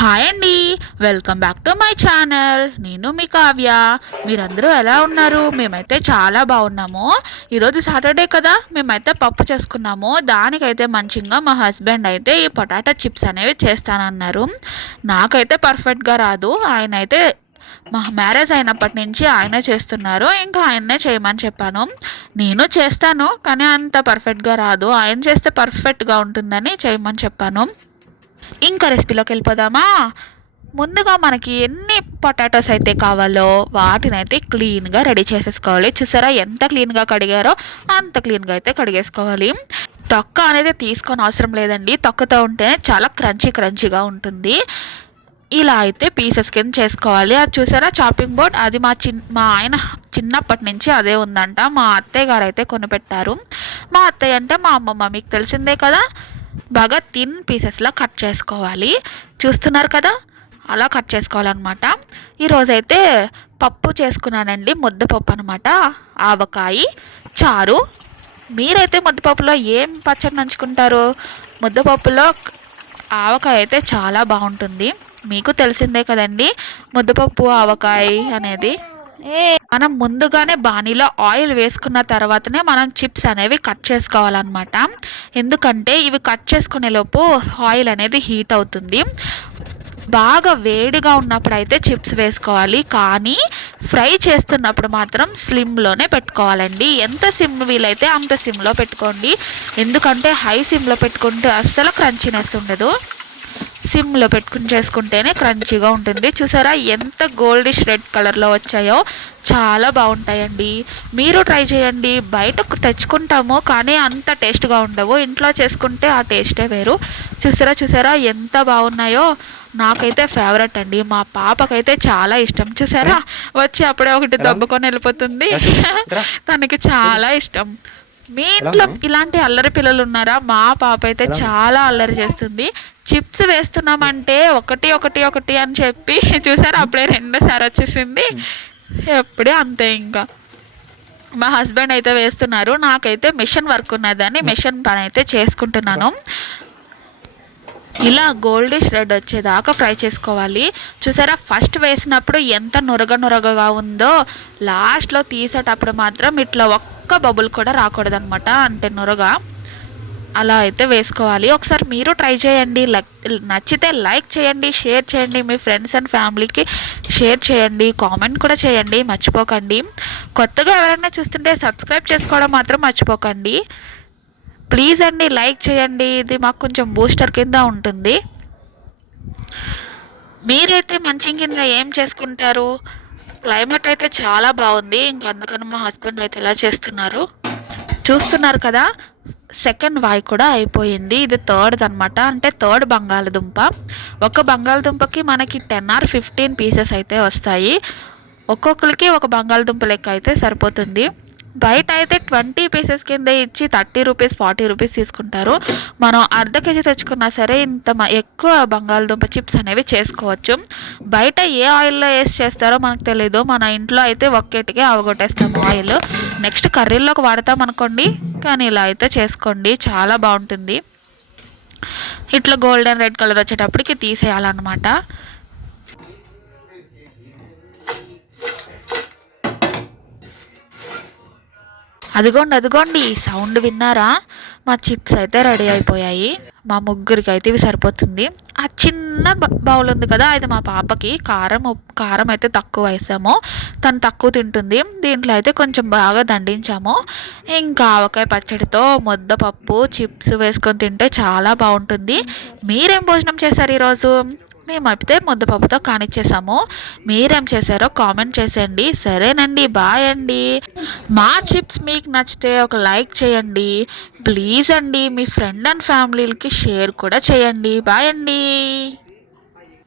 Hi అండి, welcome back to my channel. నేను మీ కావ్య. మీరందరూ ఎలా ఉన్నారు? మేమైతే చాలా బాగున్నాము. ఈరోజు సాటర్డే కదా, మేమైతే పప్పు చేసుకున్నాము. దానికైతే మంచిగా మా హస్బెండ్ అయితే ఈ పొటాటో చిప్స్ అనేవి చేస్తానన్నారు. నాకైతే పర్ఫెక్ట్గా రాదు. ఆయన అయితే మా మ్యారేజ్ అయినప్పటి నుంచి ఆయనే చేస్తున్నారు. ఇంకా ఆయన్నే చేయమని చెప్పాను. నేను చేస్తాను, కానీ అంత పర్ఫెక్ట్గా రాదు. ఆయన చేస్తే పర్ఫెక్ట్గా ఉంటుందని చేయమని చెప్పాను. ఇంకా రెసిపీలోకి వెళ్ళిపోదామా? ముందుగా మనకి ఎన్ని పొటాటోస్ అయితే కావాలో వాటిని అయితే క్లీన్గా రెడీ చేసేసుకోవాలి. చూసారా ఎంత క్లీన్గా కడిగారో అంత క్లీన్గా అయితే కడిగేసుకోవాలి. తొక్క అనేది తీసుకొని అవసరం లేదండి. తొక్కతో ఉంటేనే చాలా క్రంచీగా ఉంటుంది. ఇలా అయితే పీసెస్ కింద చేసుకోవాలి. అది చూసారా చాపింగ్ బోర్డ్, అది మా ఆయన చిన్నప్పటి నుంచి అదే ఉందంట. మా అత్తయ్య గారు అయితే కొనిపెట్టారు. మా అత్తయ్య అంటే మా అమ్మమ్మ, మీకు తెలిసిందే కదా. బాగా థిన్ పీసెస్లో కట్ చేసుకోవాలి. చూస్తున్నారు కదా, అలా కట్ చేసుకోవాలన్నమాట. ఈరోజైతే పప్పు చేసుకున్నానండి, ముద్దపప్పు అనమాట. ఆవకాయ చారు. మీరైతే ముద్దపప్పులో ఏం పచ్చడి నంచుకుంటారు? ముద్దపప్పులో ఆవకాయ అయితే చాలా బాగుంటుంది. మీకు తెలిసిందే కదండి ముద్దపప్పు ఆవకాయ అనేది. మనం ముందుగానే బాణీలో ఆయిల్ వేసుకున్న తర్వాతనే మనం చిప్స్ అనేవి కట్ చేసుకోవాలన్నమాట. ఎందుకంటే ఇవి కట్ చేసుకునే లోపు ఆయిల్ అనేది హీట్ అవుతుంది. బాగా వేడిగా ఉన్నప్పుడు అయితే చిప్స్ వేసుకోవాలి, కానీ ఫ్రై చేస్తున్నప్పుడు మాత్రం స్లిమ్లోనే పెట్టుకోవాలండి. ఎంత సిమ్ వీలైతే అంత సిమ్లో పెట్టుకోండి. ఎందుకంటే హై సిమ్లో పెట్టుకుంటే అస్సలు క్రంచీనెస్ ఉండదు. సిమ్లో పెట్టుకుని చేసుకుంటేనే క్రంచీగా ఉంటుంది. చూసారా ఎంత గోల్డిష్ రెడ్ కలర్లో వచ్చాయో, చాలా బాగుంటాయండి. మీరు ట్రై చేయండి. బయట తెచ్చుకుంటాము కానీ అంత టేస్ట్గా ఉండవు. ఇంట్లో చేసుకుంటే ఆ టేస్టే వేరు. చూసారా ఎంత బాగున్నాయో. నాకైతే ఫేవరెట్ అండి. మా పాపకైతే చాలా ఇష్టం. చూసారా వచ్చి అప్పుడే ఒకటి దెబ్బకొని వెళ్ళిపోతుంది. తనకి చాలా ఇష్టం. మీ ఇంట్లో ఇలాంటి అల్లరి పిల్లలు ఉన్నారా? మా పాప అయితే చాలా అల్లరి చేస్తుంది. చిప్స్ వేస్తున్నామంటే ఒకటి అని చెప్పి చూసారా అప్పుడే రెండోసారి వచ్చేసింది. ఎప్పుడే అంతే. ఇంకా మా హస్బెండ్ అయితే వేస్తున్నారు. నాకైతే మిషన్ వర్క్ ఉన్నదని మిషన్ పని అయితే చేసుకుంటున్నాను. ఇలా గోల్డిష్ రెడ్ వచ్చేదాకా ఫ్రై చేసుకోవాలి. చూసారా ఫస్ట్ వేసినప్పుడు ఎంత నురగగా ఉందో, లాస్ట్లో తీసేటప్పుడు మాత్రం ఇట్లా ఒక్క బబుల్ కూడా రాకూడదనమాట, అంటే నురగా. అలా అయితే వేసుకోవాలి. ఒకసారి మీరు ట్రై చేయండి. నచ్చితే లైక్ చేయండి, షేర్ చేయండి, మీ ఫ్రెండ్స్ అండ్ ఫ్యామిలీకి షేర్ చేయండి, కామెంట్ కూడా చేయండి మర్చిపోకండి. కొత్తగా ఎవరైనా చూస్తుంటే సబ్స్క్రైబ్ చేసుకోవడం మాత్రం మర్చిపోకండి ప్లీజ్ అండి. లైక్ చేయండి, ఇది మాకు కొంచెం బూస్టర్ కింద ఉంటుంది. మీరైతే మంచి కింద ఏం చేసుకుంటారు? క్లైమేట్ అయితే చాలా బాగుంది. ఇంకా అందుకని మా హస్బెండ్ అయితే ఇలా చేస్తున్నారు. చూస్తున్నారు కదా, సెకండ్ వాయి కూడా అయిపోయింది. ఇది థర్డ్ అనమాట, అంటే థర్డ్ బంగాళదుంప. ఒక బంగాళదుంపకి మనకి 10 or 15 పీసెస్ అయితే వస్తాయి. ఒక్కొక్కరికి ఒక బంగాళదుంప లెక్క అయితే సరిపోతుంది. బయట అయితే 20 పీసెస్ కింద ఇచ్చి 30 రూపీస్ 40 రూపీస్ తీసుకుంటారు. మనం అర్ధ కేజీ తెచ్చుకున్నా సరే ఇంత ఎక్కువ బంగాళదుంప చిప్స్ అనేవి చేసుకోవచ్చు. బయట ఏ ఆయిల్లో వేసి చేస్తారో మనకు తెలీదు. మన ఇంట్లో అయితే ఒక్కటికే అవగొట్టేస్తాము ఆయిల్. నెక్స్ట్ కర్రీల్లోకి వాడతాం అనుకోండి, కానీ ఇలా అయితే చేసుకోండి, చాలా బాగుంటుంది. ఇట్లా గోల్డెన్ రెడ్ కలర్ వచ్చేటప్పటికి తీసేయాలన్నమాట. అదిగోండి సౌండ్ విన్నారా? మా చిప్స్ అయితే రెడీ అయిపోయాయి. మా ముగ్గురికి అయితే ఇవి సరిపోతుంది. ఆ చిన్న బౌల్ ఉంది కదా, అది మా పాపకి. కారం అయితే తక్కువ వేసాము, తను తక్కువ తింటుంది. దీంట్లో అయితే కొంచెం బాగా దండించాము. ఇంకా ఆవకాయ పచ్చడితో ముద్దపప్పు చిప్స్ వేసుకొని తింటే చాలా బాగుంటుంది. మీరేం భోజనం చేశారు ఈరోజు? మేమైతే ముద్దపప్పుతో కానిచ్చేసాము. మీరేం చేశారో కామెంట్ చేసేయండి. సరేనండి, బాయ్ అండి. మా చిప్స్ మీకు నచ్చితే ఒక లైక్ చేయండి ప్లీజ్ అండి. మీ ఫ్రెండ్ అండ్ ఫ్యామిలీలకి షేర్ కూడా చేయండి. బాయ్ అండి.